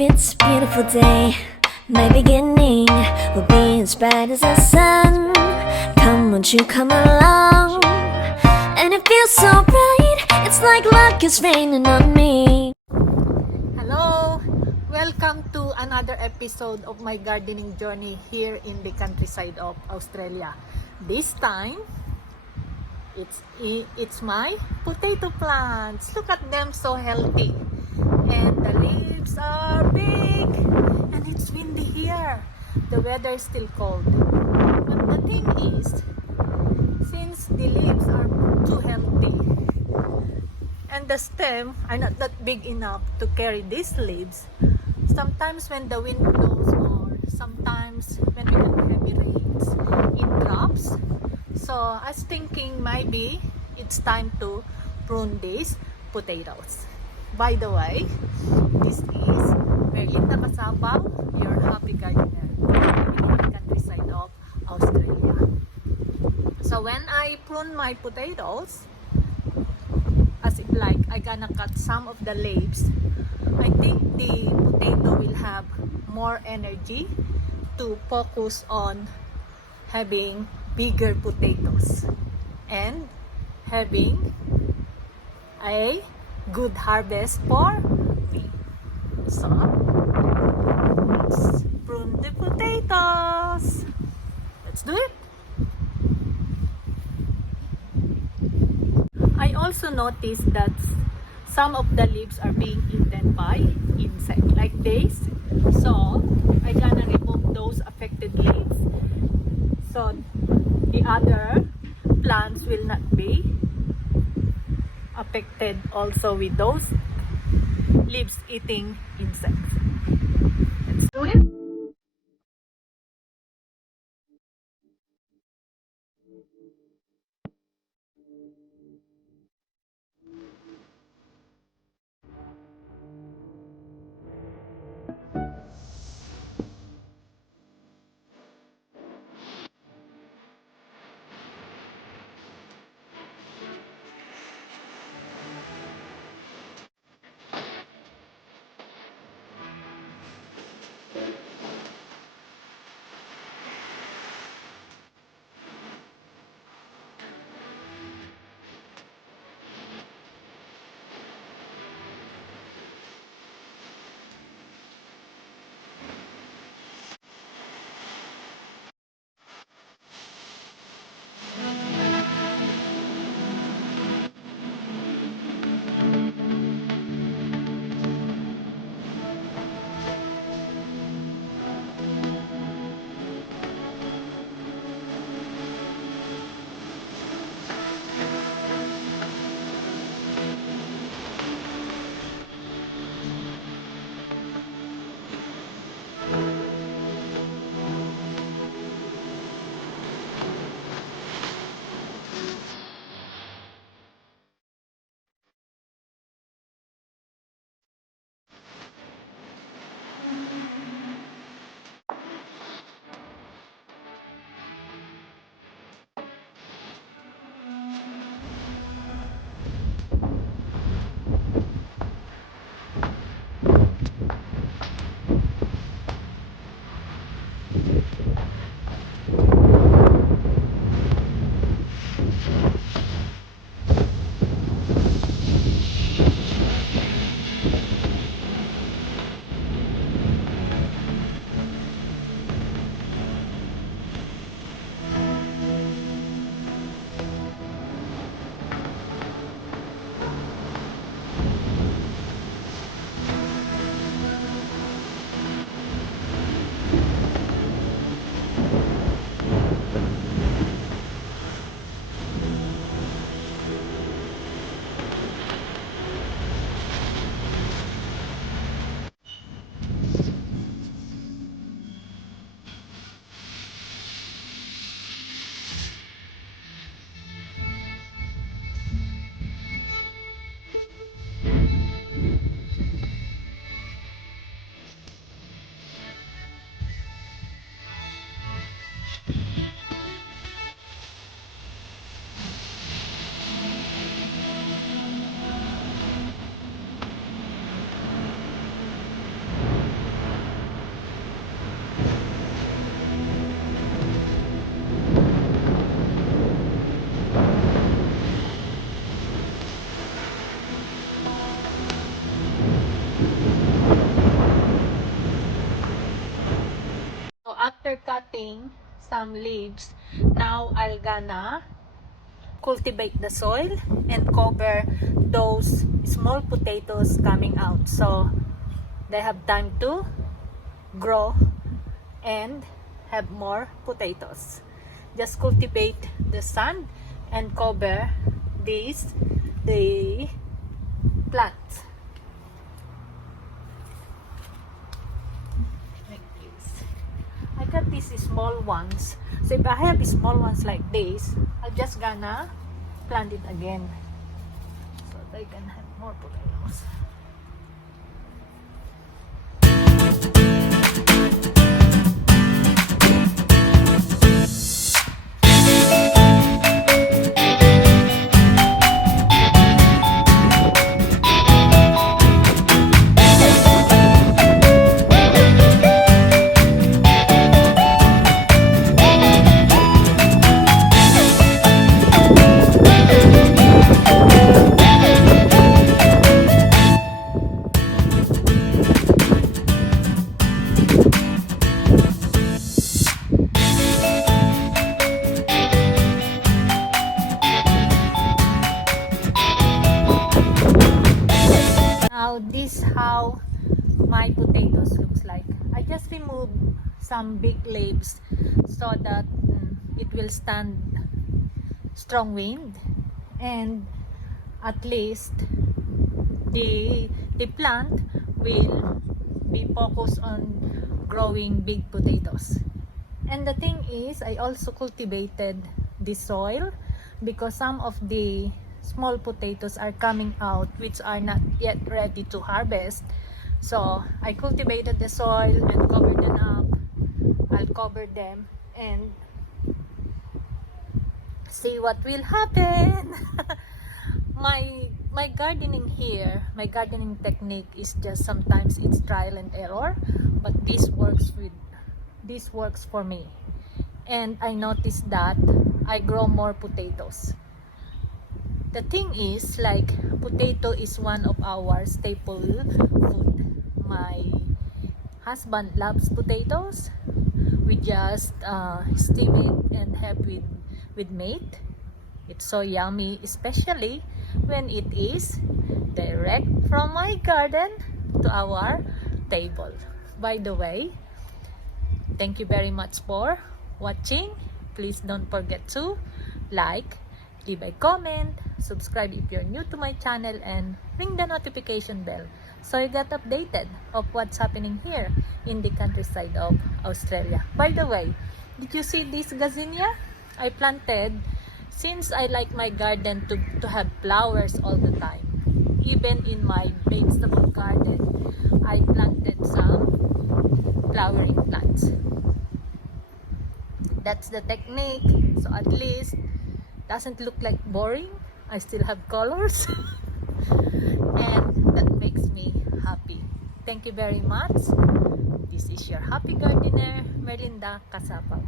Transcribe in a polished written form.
it's a beautiful day. My beginning will be as bright as the sun. Come, won't you come along? And it feels so bright, it's like luck is raining on me. Hello! Welcome to another episode of my gardening journey here in the countryside of Australia. This time, it's my potato plants. Look at them, so healthy. And the leaves are big. And it's windy here. The weather is still cold. But the thing is, since the leaves are too healthy, and the stem are not that big enough to carry these leaves, sometimes when the wind blows or sometimes when we have heavy rains, it drops. So I was thinking maybe it's time to prune these potatoes. By the way, this is Merlinda Casabao, your happy gardener, living in the countryside of Australia. So when I prune my potatoes, as if like I gonna cut some of the leaves, I think the potato will have more energy to focus on having bigger potatoes and having a good harvest for me. So let's prune the potatoes. Let's do it. I also noticed that some of the leaves are being eaten by insects like this. So I gonna remove those affected leaves so the other plants will not be affected also with those leaves eating insects. Let's do it. planting some leaves. Now I'll gonna cultivate the soil and cover those small potatoes coming out so they have time to grow and have more potatoes. Just cultivate the sand and cover the plants like this. I got these small ones, so if I have small ones like this, I'm just gonna plant it again so they can have more potatoes. Now this how my potatoes looks like. I just remove some big leaves so that it will stand strong wind, and at least the plant will be focused on growing big potatoes. And the thing is, I also cultivated the soil because some of the small potatoes are coming out which are not yet ready to harvest. So I cultivated the soil and covered them up. I'll cover them and see what will happen. my gardening here, my gardening technique is just sometimes it's trial and error, but this works for me. And I noticed that I grow more potatoes. The thing is, like, potato is one of our staple food. My husband loves potatoes. We just steam it and have with meat. It's so yummy, especially when it is direct from my garden to our table. By the way, thank you very much for watching. Please don't forget to like, leave a comment, subscribe if you're new to my channel, and ring the notification bell so you get updated of what's happening here in the countryside of Australia. By the way, did you see this gazania I planted? Since I like my garden to have flowers all the time, even in my vegetable garden, I planted some flowering plants. That's the technique, so at least doesn't look like boring. I still have colors and that makes me happy. Thank you very much. This is your happy gardener, Merlinda Kasapag.